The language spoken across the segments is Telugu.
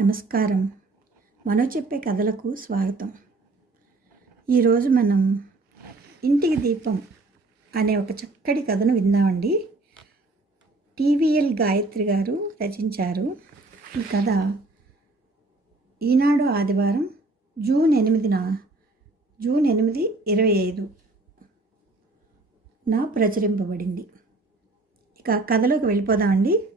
నమస్కారం. మనో చెప్పే కథలకు స్వాగతం. ఈరోజు మనం ఇంటికి దీపం అనే ఒక చక్కటి కథను విందామండి. టీవీఎల్ గాయత్రి గారు రచించారు ఈ కథ ఈనాడు ఆదివారం జూన్ ఎనిమిదిన జూన్ ఎనిమిది ఇరవై ఐదు నా ప్రచురింపబడింది. ఇక కథలోకి వెళ్ళిపోదామండి.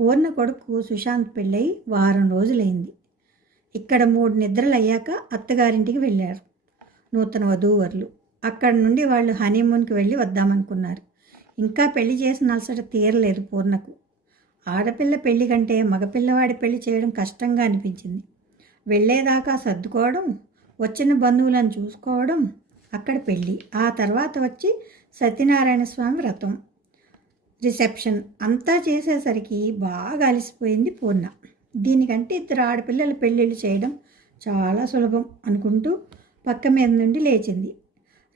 పూర్ణ కొడుకు సుశాంత్ పెళ్ళై వారం రోజులైంది. ఇక్కడ మూడు నిద్రలు అయ్యాక అత్తగారింటికి వెళ్ళారు. నూతన వధూవరులు. అక్కడి నుండి వాళ్ళు హనీమూన్కి వెళ్ళి వద్దామనుకున్నారు. ఇంకా పెళ్ళి చేసిన అలసట తీరలేదు పూర్ణకు. ఆడపిల్ల పెళ్ళి కంటే మగపిల్లవాడి పెళ్ళి చేయడం కష్టంగా అనిపించింది. వెళ్ళేదాకా సర్దుకోవడం వచ్చిన బంధువులను చూసుకోవడం అక్కడ పెళ్ళి. ఆ తర్వాత వచ్చి సత్యనారాయణ స్వామి వ్రతం. రిసెప్షన్ అంతా చేసేసరికి బాగా అలసిపోయింది పూర్ణ. దీనికంటే ఇద్దరు ఆడపిల్లల పెళ్ళిళ్ళు చేయడం చాలా సులభం అనుకుంటూ పక్క మీద నుండి లేచింది.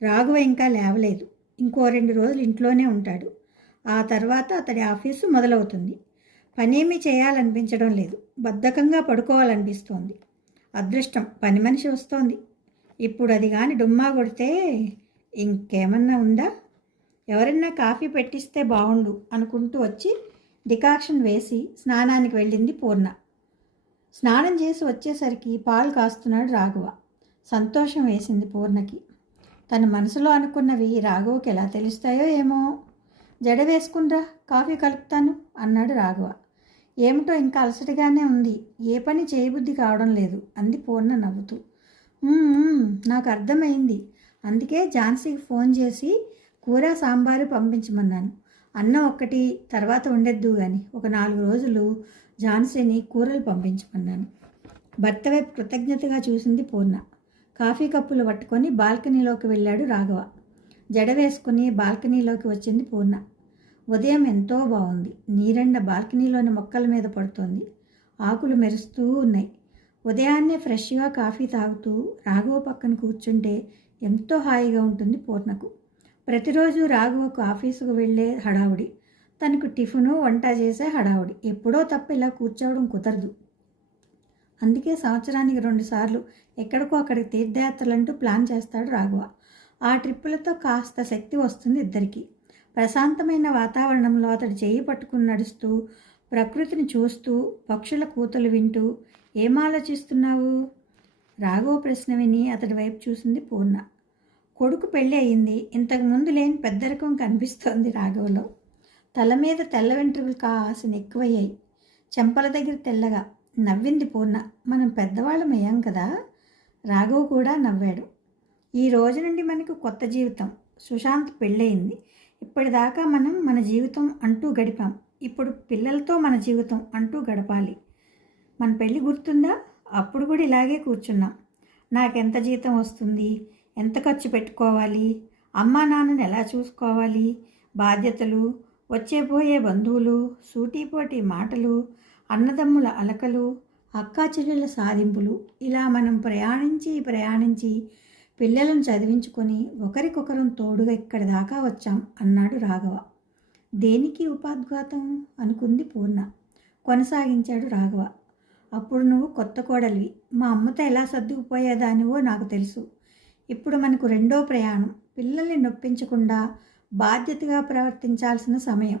రాఘవ ఇంకా లేవలేదు. ఇంకో రెండు రోజులు ఇంట్లోనే ఉంటాడు. ఆ తర్వాత అతడి ఆఫీసు మొదలవుతుంది. పనేమీ చేయాలనిపించడం లేదు. బద్ధకంగా పడుకోవాలనిపిస్తోంది. అదృష్టం పని మనిషి వస్తోంది. ఇప్పుడు అది కానీ డుమ్మా కొడితే ఇంకేమన్నా ఉందా? ఎవరన్నా కాఫీ పెట్టిస్తే బాగుండు అనుకుంటూ వచ్చి డికాక్షన్ వేసి స్నానానికి వెళ్ళింది పూర్ణ. స్నానం చేసి వచ్చేసరికి పాలు కాస్తున్నాడు రాఘవ. సంతోషం వేసింది పూర్ణకి. తన మనసులో అనుకున్నవి రాఘవకి ఎలా తెలుస్తాయో ఏమో. జడ వేసుకుండ్రా కాఫీ కలుపుతాను అన్నాడు రాఘవ. ఏమిటో ఇంకా అలసటగానే ఉంది. ఏ పని చేయబుద్ధి కావడం లేదు అంది పూర్ణ నవ్వుతూ. నాకు అర్థమైంది. అందుకే ఝాన్సీకి ఫోన్ చేసి కూర సాంబారు పంపించమన్నాను. అన్నం ఒక్కటి తర్వాత ఉండొద్దు కానీ ఒక నాలుగు రోజులు ఝాన్సీని కూరలు పంపించమన్నాను. భర్త వైపు కృతజ్ఞతగా చూసింది పూర్ణ. కాఫీ కప్పులు పట్టుకొని బాల్కనీలోకి వెళ్ళాడు రాఘవ. జడ వేసుకుని బాల్కనీలోకి వచ్చింది పూర్ణ. ఉదయం ఎంతో బాగుంది నీరెండ బాల్కనీలోని మొక్కల మీద పడుతోంది. ఆకులు మెరుస్తూ ఉన్నాయి. ఉదయాన్నే ఫ్రెష్గా కాఫీ తాగుతూ రాఘవ పక్కన కూర్చుంటే ఎంతో హాయిగా ఉంటుంది పూర్ణకు. ప్రతిరోజు రాఘవకు ఆఫీసుకు వెళ్ళే హడావుడి. తనకు టిఫిను వంట చేసే హడావుడి. ఎప్పుడో తప్ప ఇలా కూర్చోవడం కుదరదు. అందుకే సంవత్సరానికి రెండుసార్లు ఎక్కడికో అక్కడికి తీర్థయాత్రలంటూ ప్లాన్ చేస్తాడు రాఘవ. ఆ ట్రిప్పులతో కాస్త శక్తి వస్తుంది ఇద్దరికి. ప్రశాంతమైన వాతావరణంలో అతడు చేయి పట్టుకుని నడుస్తూ ప్రకృతిని చూస్తూ పక్షుల కూతలు వింటూ ఏం ఆలోచిస్తున్నావు? రాఘవ ప్రశ్న విని అతడి వైపు చూసింది పూర్ణ. కొడుకు పెళ్ళి అయింది. ఇంతకు ముందు లేని పెద్దరికం కనిపిస్తోంది రాఘవలో. తల మీద తెల్ల వెంట్రుకలు కాసిన ఎక్కువయ్యాయి. చెంపల దగ్గర తెల్లగా. నవ్వింది పూర్ణ. మనం పెద్దవాళ్ళం అయ్యాం కదా? రాఘవ్ కూడా నవ్వాడు. ఈ రోజు నుండి మనకు కొత్త జీవితం. సుశాంత్ పెళ్ళయింది. ఇప్పటిదాకా మనం మన జీవితం అంటూ గడిపాం. ఇప్పుడు పిల్లలతో మన జీవితం అంటూ గడపాలి. మన పెళ్ళి గుర్తుందా? అప్పుడు కూడా ఇలాగే కూర్చున్నాం. నాకెంత జీతం వస్తుంది? ఎంత ఖర్చు పెట్టుకోవాలి? అమ్మా నాన్నని ఎలా చూసుకోవాలి? బాధ్యతలు వచ్చే పోయే బంధువులు సూటీపోటీ మాటలు అన్నదమ్ముల అలకలు అక్కా చెల్లెల సాధింపులు. ఇలా మనం ప్రయాణించి ప్రయాణించి పిల్లలను చదివించుకొని ఒకరికొకరం తోడుగా ఇక్కడి దాకా వచ్చాం అన్నాడు రాఘవ. దేనికి ఉపాద్ఘాతం? అనుకుంది పూర్ణ. కొనసాగించాడు రాఘవ. అప్పుడు నువ్వు కొత్త కోడలివి. మా అమ్మతో ఎలా సర్దుకుపోయేదానివో నాకు తెలుసు. ఇప్పుడు మనకు రెండో ప్రయాణం. పిల్లల్ని నొప్పించకుండా బాధ్యతగా ప్రవర్తించాల్సిన సమయం.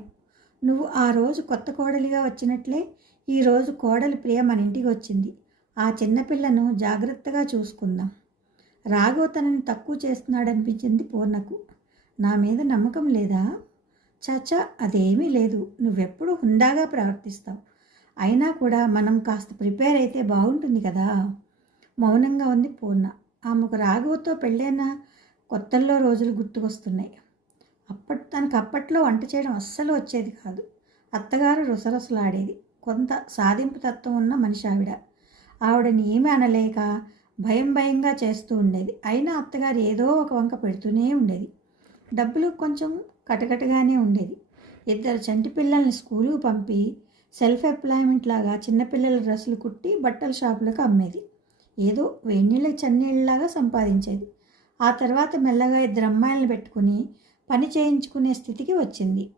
నువ్వు ఆ రోజు కొత్త కోడలిగా వచ్చినట్లే ఈరోజు కోడలి ప్రియ మన ఇంటికి వచ్చింది. ఆ చిన్నపిల్లను జాగ్రత్తగా చూసుకుందాం. రాఘవ తనని తక్కువ చేస్తున్నాడనిపించింది పూర్ణకు. నా మీద నమ్మకం లేదా? చాచా అదేమీ లేదు. నువ్వెప్పుడు హుందాగా ప్రవర్తిస్తావు. అయినా కూడా మనం కాస్త ప్రిపేర్ అయితే బాగుంటుంది కదా? మౌనంగా ఉంది పూర్ణ. ఆమెకు రాఘవతో పెళ్ళైన కొత్తల్లో రోజులు గుర్తుకొస్తున్నాయి. అప్పట్ తనకు అప్పట్లో వంట చేయడం అస్సలు వచ్చేది కాదు. అత్తగారు రుసరుసలాడేది. కొంత సాధింపు తత్వం ఉన్న మనిషి ఆవిడ ఆవిడని ఏమీ అనలేక భయం భయంగా చేస్తూ ఉండేది. అయినా అత్తగారు ఏదో ఒక వంక పెడుతూనే ఉండేది. డబ్బులు కొంచెం కటకటగానే ఉండేది. ఇద్దరు చంటి పిల్లల్ని స్కూలుకు పంపి సెల్ఫ్ ఎంప్లాయ్మెంట్ లాగా చిన్నపిల్లల డ్రెస్సులు కుట్టి బట్టల షాపులకు అమ్మేది. ఏదో వేడినీళ్ళకి చన్నీళ్ళలాగా సంపాదించేది. ఆ తర్వాత మెల్లగా ఇద్దరు అమ్మాయిలను పెట్టుకుని పని చేయించుకునే స్థితికి వచ్చింది.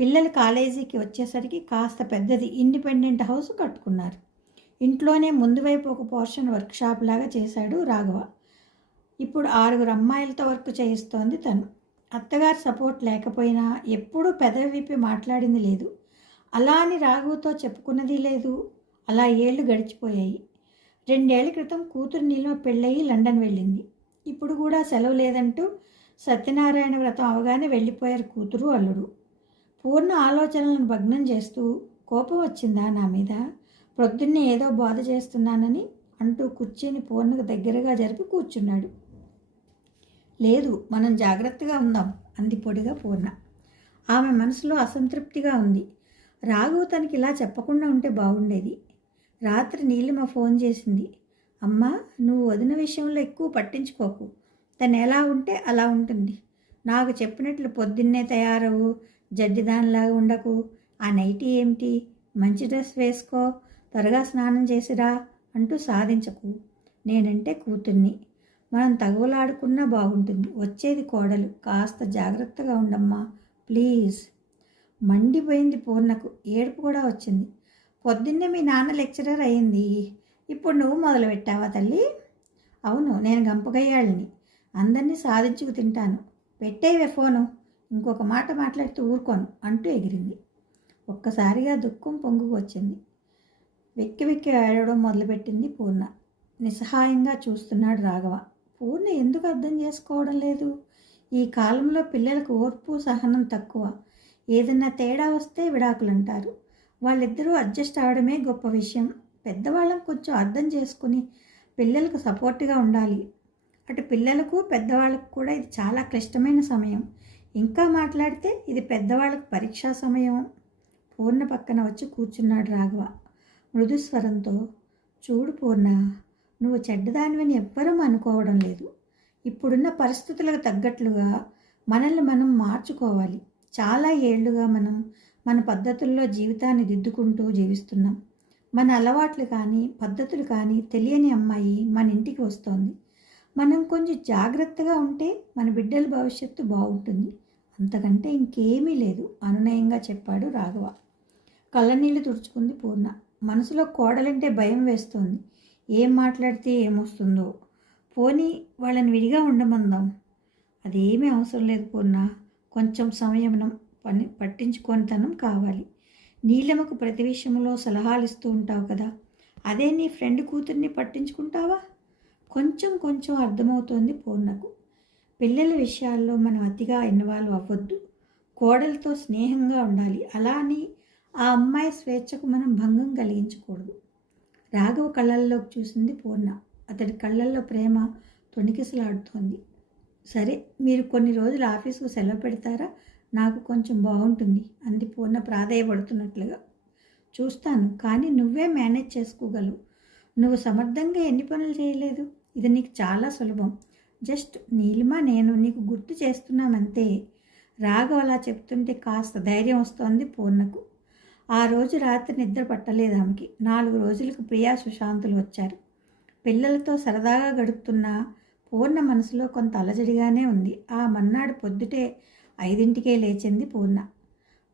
పిల్లలు కాలేజీకి వచ్చేసరికి కాస్త పెద్దది ఇండిపెండెంట్ హౌస్ కట్టుకున్నారు. ఇంట్లోనే ముందు వైపు ఒక పోర్షన్ వర్క్షాప్ లాగా చేశాడు రాఘవ. ఇప్పుడు ఆరుగురు అమ్మాయిలతో వర్క్ చేయిస్తోంది తను. అత్తగారి సపోర్ట్ లేకపోయినా ఎప్పుడూ పెదవి విప్పి మాట్లాడింది లేదు. అలా అని రాఘవతో చెప్పుకున్నది లేదు. అలా ఏళ్ళు గడిచిపోయాయి. రెండేళ్ళ క్రితం కూతురు నీలో పెళ్ళయి లండన్ వెళ్ళింది. ఇప్పుడు కూడా సెలవు లేదంటూ సత్యనారాయణ వ్రతం అవగానే వెళ్ళిపోయారు కూతురు అల్లుడు. పూర్ణ ఆలోచనలను భగ్నం చేస్తూ కోపం వచ్చిందా నా మీద? ప్రొద్దున్నే ఏదో బాధ చేస్తున్నానని అంటూ కుర్చీని పూర్ణకు దగ్గరగా జరిపి కూర్చున్నాడు. లేదు మనం జాగ్రత్తగా ఉందాం అంది పొడిగా పూర్ణ. ఆమె మనసులో అసంతృప్తిగా ఉంది. రాఘవ్ తనకి ఇలా చెప్పకుండా ఉంటే బాగుండేది. రాత్రి నీలిమ ఫోన్ చేసింది. అమ్మా నువ్వు వదిన విషయంలో ఎక్కువ పట్టించుకోకు. తను ఎలా ఉంటే అలా ఉంటుంది. నాకు చెప్పినట్లు పొద్దున్నే తయారవు జడ్డిదానిలాగా ఉండకు. ఆ నైటీ ఏమిటి? మంచి డ్రెస్ వేసుకో త్వరగా స్నానం చేసిరా అంటూ సాధించకు. నేనంటే కూతుర్ని. మనం తగువలాడుకున్నా బాగుంటుంది. వచ్చేది కోడలు. కాస్త జాగ్రత్తగా ఉండమ్మా ప్లీజ్. మండిపోయింది పూర్ణకు. ఏడుపు కూడా వచ్చింది. పొద్దున్నే మీ నాన్న లెక్చరర్ అయింది ఇప్పుడు నువ్వు మొదలుపెట్టావా తల్లి? అవును నేను గంపగయ్యాళ్ళని. అందరినీ సాధించుకు తింటాను. పెట్టేవే ఫోను. ఇంకొక మాట మాట్లాడితే ఊరుకోను అంటూ ఎగిరింది. ఒక్కసారిగా దుఃఖం పొంగుకొచ్చింది. వెక్కి వెక్కి ఏడవడం మొదలుపెట్టింది పూర్ణ. నిస్సహాయంగా చూస్తున్నాడు రాఘవ. పూర్ణ ఎందుకు అర్థం చేసుకోవడం లేదు? ఈ కాలంలో పిల్లలకు ఓర్పు సహనం తక్కువ. ఏదన్నా తేడా వస్తే విడాకులు అంటారు వాళ్ళిద్దరూ అడ్జస్ట్ అవడమే గొప్ప విషయం. పెద్దవాళ్ళం కొంచెం అర్థం చేసుకుని పిల్లలకు సపోర్ట్గా ఉండాలి. అటు పిల్లలకు పెద్దవాళ్ళకు కూడా ఇది చాలా క్లిష్టమైన సమయం. ఇంకా మాట్లాడితే ఇది పెద్దవాళ్ళకు పరీక్షా సమయం. పూర్ణ పక్కన వచ్చి కూర్చున్నాడు రాఘవ. మృదుస్వరంతో చూడు పూర్ణ నువ్వు చెడ్డదానివని ఎవ్వరూ అనుకోవడం లేదు. ఇప్పుడున్న పరిస్థితులకు తగ్గట్లుగా మనల్ని మనం మార్చుకోవాలి. చాలా ఏళ్ళుగా మనం మన పద్ధతుల్లో జీవితాన్ని దిద్దుకుంటూ జీవిస్తున్నాం. మన అలవాట్లు కానీ పద్ధతులు కానీ తెలియని అమ్మాయి మన ఇంటికి వస్తోంది. మనం కొంచెం జాగ్రత్తగా ఉంటే మన బిడ్డల భవిష్యత్తు బాగుంటుంది. అంతకంటే ఇంకేమీ లేదు అనునయంగా చెప్పాడు రాఘవ. కళ్ళనీళ్ళు తుడుచుకుంది పూర్ణ. మనసులో కోడలంటే భయం వేస్తోంది. ఏం మాట్లాడితే ఏమొస్తుందో. పోనీ వాళ్ళని విడిగా ఉండమందాం. అదేమీ అవసరం లేదు పూర్ణ. కొంచెం సమయం పని పట్టించుకొనితనం కావాలి. నీలమ్మకు ప్రతి విషయంలో సలహాలు ఇస్తూ ఉంటావు కదా. అదే నీ ఫ్రెండ్ కూతుర్ని పట్టించుకుంటావా? కొంచెం కొంచెం అర్థమవుతోంది పూర్ణకు. పిల్లల విషయాల్లో మనం అతిగా ఇన్వాల్వ్ అవ్వద్దు. కోడలతో స్నేహంగా ఉండాలి. అలా అని ఆ అమ్మాయి స్వేచ్ఛకు మనం భంగం కలిగించకూడదు. రాఘవ కళ్ళల్లోకి చూసింది పూర్ణ. అతడి కళ్ళల్లో ప్రేమ తొణికిసలాడుతోంది. సరే మీరు కొన్ని రోజులు ఆఫీసుకు సెలవు పెడతారా? నాకు కొంచెం బాగుంటుంది. అంది పూర్ణ ప్రాధాయపడుతున్నట్లుగా. చూస్తాను కానీ నువ్వే మేనేజ్ చేసుకోగలవు. నువ్వు సమర్థంగా ఎన్ని పనులు చేయలేదు? ఇది నీకు చాలా సులభం. జస్ట్ నీలిమ నేను నీకు గుర్తు చేస్తున్నామంతే. రాఘవ అలా చెప్తుంటే కాస్త ధైర్యం వస్తోంది పూర్ణకు. ఆ రోజు రాత్రి నిద్ర పట్టలేదు ఆమెకి. నాలుగు రోజులకు ప్రియా సుశాంతులు వచ్చారు. పిల్లలతో సరదాగా గడుపుతున్న పూర్ణ మనసులో కొంత అలజడిగానే ఉంది. ఆ మన్నాడు పొద్దుటే ఐదింటికే లేచింది పూర్ణ.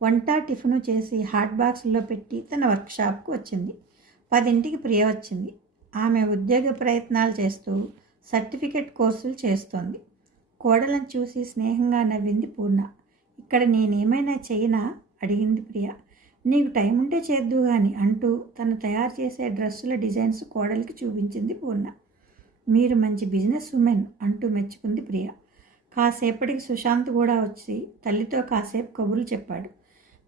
వంట టిఫిను చేసి హాట్ బాక్స్లో పెట్టి తన వర్క్షాప్కు వచ్చింది. పదింటికి ప్రియ వచ్చింది. ఆమె ఉద్యోగ ప్రయత్నాలు చేస్తూ సర్టిఫికెట్ కోర్సులు చేస్తోంది. కోడలను చూసి స్నేహంగా నవ్వింది పూర్ణ. ఇక్కడ నేనేమైనా చేయనా అడిగింది ప్రియ. నీకు టైం ఉంటే చేద్దు కానీ అంటూ తను తయారు చేసే డ్రెస్సుల డిజైన్స్ కోడలికి చూపించింది పూర్ణ. మీరు మంచి బిజినెస్ ఉమెన్ అంటూ మెచ్చుకుంది ప్రియ. కాసేపటికి సుశాంత్ కూడా వచ్చి తల్లితో కాసేపు కబుర్లు చెప్పాడు.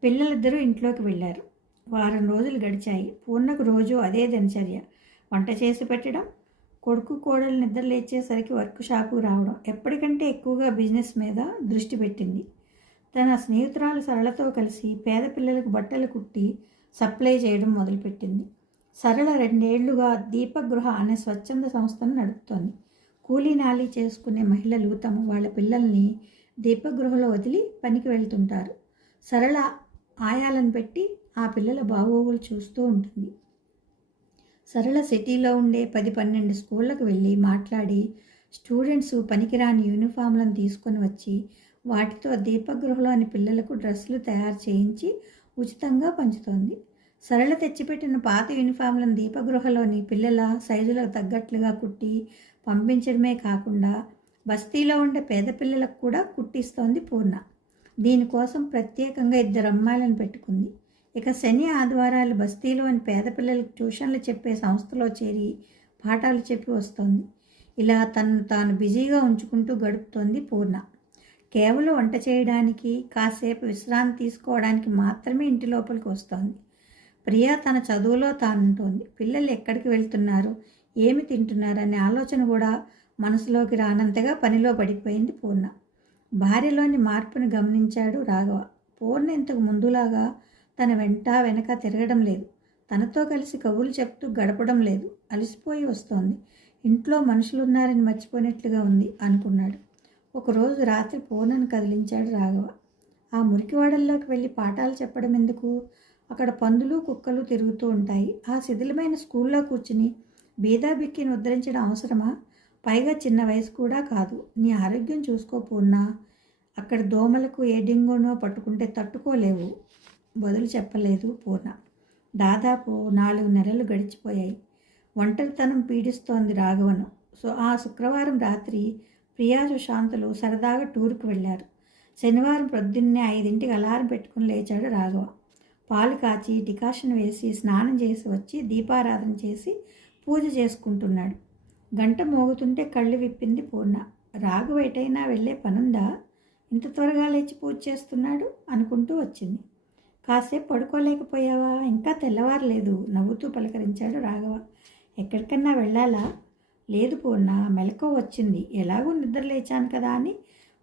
పిల్లలిద్దరూ ఇంట్లోకి వెళ్ళారు. వారం రోజులు గడిచాయి. పూర్ణకు రోజు అదే దినచర్య. వంట చేసి పెట్టడం కొడుకు కోడలు నిద్ర లేచేసరికి వర్క్ షాపు రావడం ఎప్పటికంటే ఎక్కువగా బిజినెస్ మీద దృష్టి పెట్టింది. తన స్నేహితురాలు సరళతో కలిసి పేద పిల్లలకు బట్టలు కుట్టి సప్లై చేయడం మొదలుపెట్టింది. సరళ రెండేళ్ళుగా దీపగృహ అనే స్వచ్ఛంద సంస్థను నడుపుతోంది. కూలీనాలి చేసుకునే మహిళలు తమ వాళ్ళ పిల్లల్ని దీపగృహలో వదిలి పనికి వెళ్తుంటారు. సరళ ఆయాలను పెట్టి ఆ పిల్లల బాగోగులు చూస్తూ ఉంటుంది. సరళ సిటీలో ఉండే పది పన్నెండు స్కూళ్ళకు వెళ్ళి మాట్లాడి స్టూడెంట్స్ పనికిరాని యూనిఫామ్లను తీసుకొని వచ్చి వాటితో దీపగృహలోని పిల్లలకు డ్రెస్సులు తయారు చేయించి ఉచితంగా పంచుతోంది. సరళ తెచ్చిపెట్టిన పాత యూనిఫామ్లను దీపగృహలోని పిల్లల సైజులకు తగ్గట్లుగా కుట్టి పంపించడమే కాకుండా బస్తీలో ఉండే పేద పిల్లలకు కూడా కుట్టిస్తోంది పూర్ణ. దీనికోసం ప్రత్యేకంగా ఇద్దరు అమ్మాయిలను పెట్టుకుంది. ఇక శని ఆదివారాలు బస్తీలోని పేద పిల్లలకు ట్యూషన్లు చెప్పే సంస్థలో చేరి పాఠాలు చెప్పి వస్తోంది. ఇలా తను తాను బిజీగా ఉంచుకుంటూ గడుపుతోంది పూర్ణ. కేవలం వంట చేయడానికి కాసేపు విశ్రాంతి తీసుకోవడానికి మాత్రమే ఇంటి లోపలికి వస్తోంది. ప్రియా తన చదువులో తానుంటోంది. పిల్లలు ఎక్కడికి వెళ్తున్నారు? ఏమి తింటున్నారనే ఆలోచన కూడా మనసులోకి రానంతగా పనిలో పడిపోయింది పూర్ణ. భార్యలోని మార్పును గమనించాడు రాఘవ. పూర్ణ ఇంతకు ముందులాగా తన వెంట వెనక తిరగడం లేదు. తనతో కలిసి కబుర్లు చెప్తూ గడపడం లేదు. అలసిపోయి వస్తోంది. ఇంట్లో మనుషులున్నారని మర్చిపోయినట్లుగా ఉంది అనుకున్నాడు. ఒకరోజు రాత్రి పూర్ణను కదిలించాడు రాఘవ. ఆ మురికివాడల్లోకి వెళ్ళి పాఠాలు చెప్పడం ఎందుకు? అక్కడ పందులు కుక్కలు తిరుగుతూ ఉంటాయి. ఆ శిథిలమైన స్కూల్లో కూర్చుని బీదా బిక్కిని ఉద్ధరించడం అవసరమా? పైగా చిన్న వయసు కూడా కాదు. నీ ఆరోగ్యం చూసుకోపోన్నా అక్కడ దోమలకు ఏ డింగోనో పట్టుకుంటే తట్టుకోలేవు. బదులు చెప్పలేదు పూర్ణ. దాదాపు నాలుగు నెలలు గడిచిపోయాయి. ఒంటరితనం పీడిస్తోంది రాఘవను. సో ఆ శుక్రవారం రాత్రి ప్రియా సుశాంతులు సరదాగా టూర్కి వెళ్ళారు. శనివారం ప్రొద్దున్నే ఐదింటికి అలారం పెట్టుకుని లేచాడు రాఘవ. పాలు కాచి డికాషన్ వేసి స్నానం చేసి వచ్చి దీపారాధన చేసి పూజ చేసుకుంటున్నాడు. గంట మోగుతుంటే కళ్ళు విప్పింది పూర్ణ. రాఘవ ఎటైనా వెళ్ళే పనుందా? ఇంత త్వరగా లేచి పూజ చేస్తున్నాడు? అనుకుంటూ వచ్చింది. కాసేపు పడుకోలేకపోయావా? ఇంకా తెల్లవారలేదు నవ్వుతూ పలకరించాడు రాఘవ. ఎక్కడికన్నా వెళ్ళాలా? లేదు పూర్ణ మెలకు వచ్చింది. ఎలాగో నిద్ర లేచాను కదా అని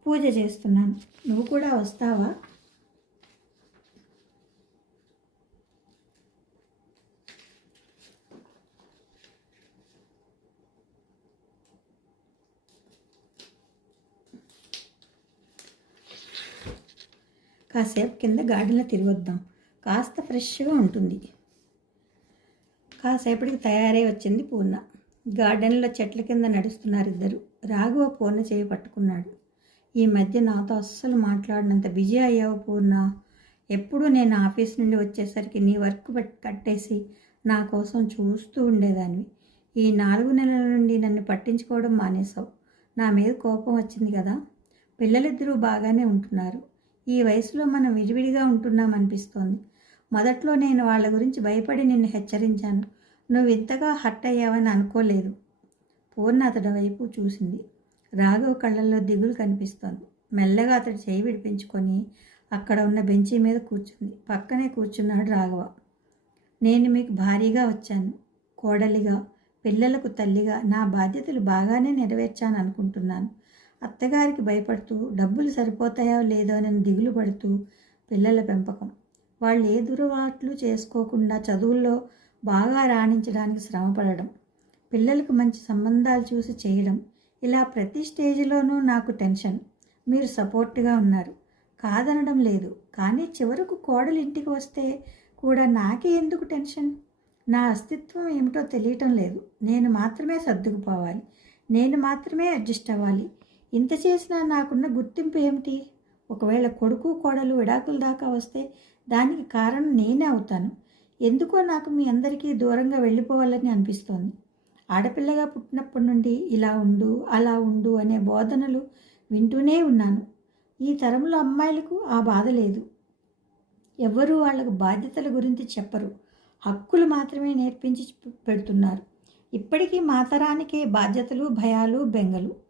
పూజ చేస్తున్నాను. నువ్వు కూడా వస్తావా? కాసేపు కింద గార్డెన్లో తిరిగొద్దాం. కాస్త ఫ్రెష్గా ఉంటుంది. కాసేపటికి తయారై వచ్చింది పూర్ణ. గార్డెన్లో చెట్ల కింద నడుస్తున్నారు ఇద్దరు. రాఘవ పూర్ణ చేయి పట్టుకున్నాడు. ఈ మధ్య నాతో అస్సలు మాట్లాడినంత బిజీ అయ్యావు పూర్ణ. ఎప్పుడు నేను ఆఫీస్ నుండి వచ్చేసరికి నీ వర్క్ కట్టేసి నా కోసం చూస్తూ ఉండేదాన్ని ఈ నాలుగు నెలల నుండి నన్ను పట్టించుకోవడం మానేశావు. నా మీద కోపం వచ్చింది కదా? పిల్లలిద్దరూ బాగానే ఉంటున్నారు. ఈ వయసులో మనం విడివిడిగా ఉంటున్నాం అనిపిస్తోంది మొదట్లో నేను వాళ్ళ గురించి భయపడి నిన్ను హెచ్చరించాను. నువ్వు ఇంతగా హర్ట్ అయ్యావని అనుకోలేదు. పూర్ణ అతడి వైపు చూసింది. రాఘవ కళ్ళల్లో దిగులు కనిపిస్తోంది. మెల్లగా అతడు చేయి విడిపించుకొని అక్కడ ఉన్న బెంచి మీద కూర్చుంది. పక్కనే కూర్చున్నాడు రాఘవ. నేను మీకు భారీగా వచ్చాను. కోడలిగా పిల్లలకు తల్లిగా నా బాధ్యతలు బాగానే నెరవేర్చాను అనుకుంటున్నాను అత్తగారికి భయపడుతూ డబ్బులు సరిపోతాయో లేదో అని దిగులు పడుతూ పిల్లల పెంపకం. వాళ్ళు ఏ దురవాట్లు చేసుకోకుండా చదువుల్లో బాగా రాణించడానికి శ్రమపడడం పిల్లలకు మంచి సంబంధాలు చూసి చేయడం ఇలా ప్రతి స్టేజ్లోనూ నాకు టెన్షన్. మీరు సపోర్ట్గా ఉన్నారు. కాదనడం లేదు. కానీ చివరకు కోడలు ఇంటికి వస్తే కూడా నాకే ఎందుకు టెన్షన్? నా అస్తిత్వం ఏమిటో తెలియటం లేదు. నేను మాత్రమే సర్దుకుపోవాలి. నేను మాత్రమే అడ్జస్ట్ అవ్వాలి. ఇంత చేసినా నాకున్న గుర్తింపు ఏమిటి? ఒకవేళ కొడుకు కోడలు విడాకుల దాకా వస్తే దానికి కారణం నేనే అవుతాను. ఎందుకో నాకు మీ అందరికీ దూరంగా వెళ్ళిపోవాలని అనిపిస్తోంది. ఆడపిల్లగా పుట్టినప్పటి నుండి ఇలా ఉండు అలా ఉండు అనే బోధనలు వింటూనే ఉన్నాను. ఈ తరంలో అమ్మాయిలకు ఆ బాధ లేదు. ఎవ్వరూ వాళ్ళకు బాధ్యతల గురించి చెప్పరు. హక్కులు మాత్రమే నేర్పించి పెడుతున్నారు. ఇప్పటికీ మా తరానికే బాధ్యతలు భయాలు బెంగలు.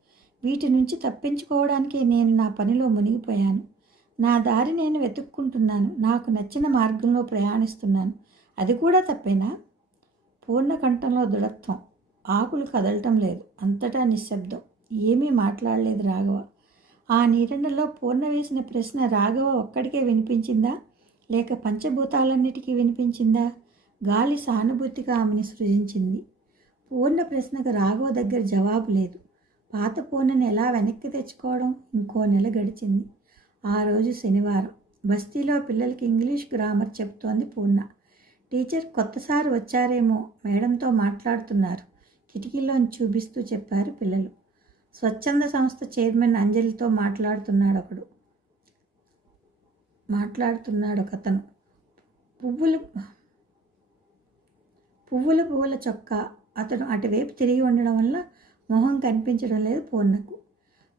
వీటి నుంచి తప్పించుకోవడానికి నేను నా పనిలో మునిగిపోయాను. నా దారి నేను వెతుక్కుంటున్నాను. నాకు నచ్చిన మార్గంలో ప్రయాణిస్తున్నాను. అది కూడా తప్పేనా? పూర్ణకంఠంలో దృఢత్వం. ఆకులు కదలటం లేదు. అంతటా నిశ్శబ్దం. ఏమీ మాట్లాడలేదు రాఘవ. ఆ నీరెండలో పూర్ణ వేసిన ప్రశ్న రాఘవ ఒక్కడికే వినిపించిందా? లేక పంచభూతాలన్నిటికీ వినిపించిందా? గాలి సానుభూతిగా ఆమెని సృజించింది. పూర్ణ ప్రశ్నకు రాఘవ దగ్గర జవాబు లేదు. పాత పూనెను ఎలా వెనక్కి తెచ్చుకోవడం? ఇంకో నెల గడిచింది. ఆ రోజు శనివారం. బస్తీలో పిల్లలకి ఇంగ్లీష్ గ్రామర్ చెప్తోంది పూర్ణ. టీచర్ కొత్తసారి వచ్చారేమో మేడంతో మాట్లాడుతున్నారు. కిటికీలోని చూపిస్తూ చెప్పారు పిల్లలు. స్వచ్ఛంద సంస్థ చైర్మన్ అంజలితో మాట్లాడుతున్నాడు ఒకడు మాట్లాడుతున్నాడు ఒకతను పువ్వులు పువ్వుల పువ్వుల చొక్కా. అతను అటువైపు తిరిగి ఉండడం వల్ల మొహం కనిపించడం లేదు పూర్ణకు.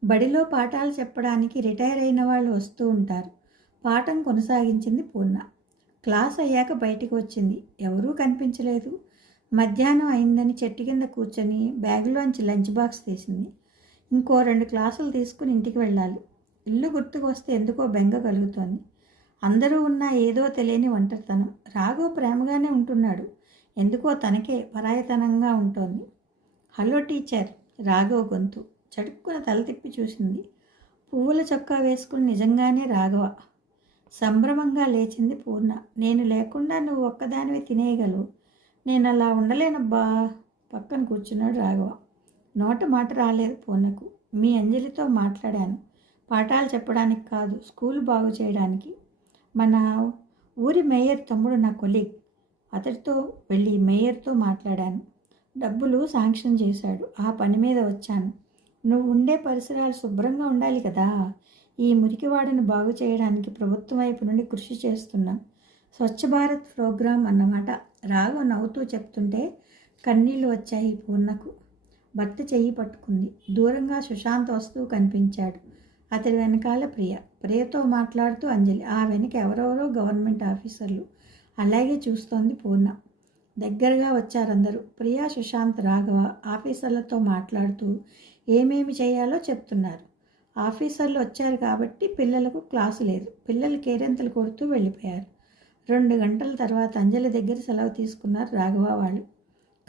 బడిలో పాఠాలు చెప్పడానికి రిటైర్ అయిన వాళ్ళు వస్తూ ఉంటారు. పాఠం కొనసాగించింది పూర్ణ. క్లాస్ అయ్యాక బయటికి వచ్చింది. ఎవరూ కనిపించలేదు. మధ్యాహ్నం అయిందని చెట్టు కింద కూర్చొని బ్యాగులోంచి లంచ్ బాక్స్ తీసింది. ఇంకో రెండు క్లాసులు తీసుకుని ఇంటికి వెళ్ళాలి. ఇల్లు గుర్తుకు వస్తే ఎందుకో బెంగ కలుగుతోంది. అందరూ ఉన్న ఏదో తెలియని ఒంటరితనం. రాఘవ్ ప్రేమగానే ఉంటున్నాడు. ఎందుకో తనకే పరాయతనంగా ఉంటోంది. Hello teacher. రాఘవ గొంతు. చటుక్కున తల తిప్పి చూసింది. పువ్వుల చొక్కా వేసుకుని నిజంగానే రాఘవ. సంభ్రమంగా లేచింది పూర్ణ. నేను లేకుండా నువ్వు ఒక్కదానివే తినేయగలవు. నేను అలా ఉండలేనబ్బా. పక్కన కూర్చున్నాడు రాఘవ. నోట మాట రాలేదు పూర్ణకు. మీ అంజలితో మాట్లాడాను. పాఠాలు చెప్పడానికి కాదు స్కూల్ బాగు చేయడానికి. మన ఊరి మేయర్ తమ్ముడు నా కొలీగ్. అతడితో వెళ్ళి మేయర్తో మాట్లాడాను. డబ్బులు శాంక్షన్ చేశాడు. ఆ పని మీద వచ్చాను. నువ్వు ఉండే పరిసరాలు శుభ్రంగా ఉండాలి కదా. ఈ మురికివాడను బాగు చేయడానికి ప్రభుత్వం వైపు నుండి కృషి చేస్తున్నాం. స్వచ్ఛ భారత్ ప్రోగ్రాం అన్నమాట. రాఘవ నవ్వుతూ చెప్తుంటే కన్నీళ్ళు వచ్చాయి పూర్ణకు. భర్త చెయ్యి పట్టుకుంది. దూరంగా సుశాంత్ వస్తూ కనిపించాడు. అతడి వెనకాల ప్రియ. ప్రియతో మాట్లాడుతూ అంజలి. ఆ వెనక ఎవరెవరో గవర్నమెంట్ ఆఫీసర్లు. అలాగే చూస్తోంది పూర్ణ. దగ్గరగా వచ్చారందరూ. ప్రియా సుశాంత్ రాఘవ ఆఫీసర్లతో మాట్లాడుతూ ఏమేమి చేయాలో చెప్తున్నారు. ఆఫీసర్లు వచ్చారు కాబట్టి పిల్లలకు క్లాసు లేదు. పిల్లలు కేరింతలు కొడుతూ వెళ్ళిపోయారు. రెండు గంటల తర్వాత అంజలి దగ్గర సెలవు తీసుకున్నారు రాఘవ వాళ్ళు.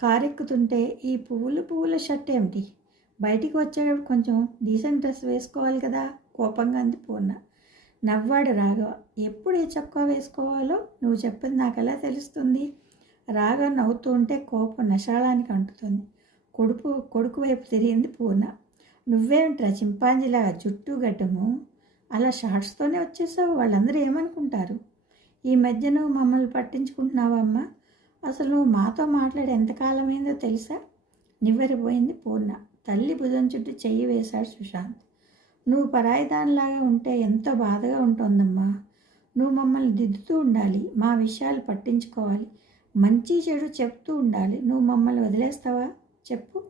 కారెక్కుతుంటే ఈ పువ్వులు పువ్వుల షర్ట్ ఏమిటి? బయటికి వచ్చేటప్పుడు కొంచెం డీసెంట్ డ్రెస్ వేసుకోవాలి కదా? కోపంగా అంది పూర్ణ. నవ్వాడు రాఘవ. ఎప్పుడు ఏ చొక్కా వేసుకోవాలో నువ్వు చెప్పింది నాకు ఎలా తెలుస్తుంది? రాగా నవ్వుతూ ఉంటే కోపం నశాళానికి అంటుతుంది. కొడుకు కొడుకు వైపు తిరిగింది పూర్ణ. నువ్వేమిట్రా చింపాంజీలాగా జుట్టు గడ్డము? అలా షార్ట్స్తోనే వచ్చేసావు వాళ్ళందరూ ఏమనుకుంటారు? ఈ మధ్య నువ్వు మమ్మల్ని పట్టించుకుంటున్నావమ్మా అసలు నువ్వు మాతో మాట్లాడి ఎంతకాలమైందో తెలుసా? నివ్వెరిపోయింది పూర్ణ. తల్లి భుజం చుట్టూ చెయ్యి వేశాడు సుశాంత్. నువ్వు పరాయిదానిలాగా ఉంటే ఎంతో బాధగా ఉంటుందమ్మా. నువ్వు మమ్మల్ని దిద్దుతూ ఉండాలి మా విషయాలు పట్టించుకోవాలి. మంచి చెడు చెప్తూ ఉండాలి. నువ్వు మమ్మల్ని వదిలేస్తావా? చెప్పు.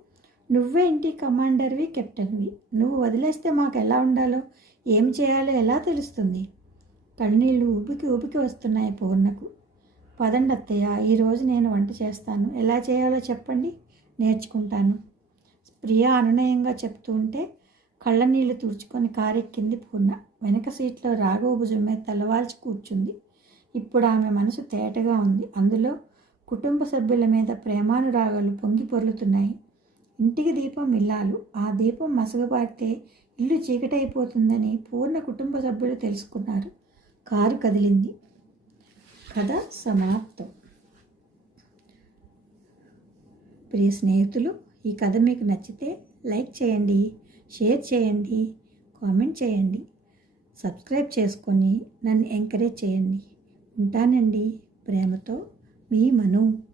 నువ్వే ఇంటి కమాండర్వి కెప్టెన్వి. నువ్వు వదిలేస్తే మాకు ఎలా ఉండాలో ఏం చేయాలో ఎలా తెలుస్తుంది? కన్నీళ్ళు ఊపికి ఊపికి వస్తున్నాయి పూర్ణకు. పదండి అత్తయ్య ఈరోజు నేను వంట చేస్తాను. ఎలా చేయాలో చెప్పండి నేర్చుకుంటాను. ప్రియా అనునయంగా చెప్తూ ఉంటే కళ్ళ నీళ్ళు తుడుచుకొని కారెక్కింది పూర్ణ. వెనక సీట్లో రాఘవ భుజం మీద తలవాల్చి కూర్చుంది. ఇప్పుడు ఆమె మనసు తేటగా ఉంది. అందులో కుటుంబ సభ్యుల మీద ప్రేమానురాగాలు పొంగి పొర్లుతున్నాయి. ఇంటికి దీపం ఇల్లాలు ఆ దీపం మసగబారితే ఇల్లు చీకటైపోతుందని పూర్ణ కుటుంబ సభ్యులు తెలుసుకున్నారు. కారు కదిలింది. కథ సమాప్తం. ప్రియ స్నేహితులు ఈ కథ మీకు నచ్చితే లైక్ చేయండి షేర్ చేయండి కామెంట్ చేయండి సబ్స్క్రైబ్ చేసుకొని నన్ను ఎంకరేజ్ చేయండి. ఉంటానండి ప్రేమతో. మీ మను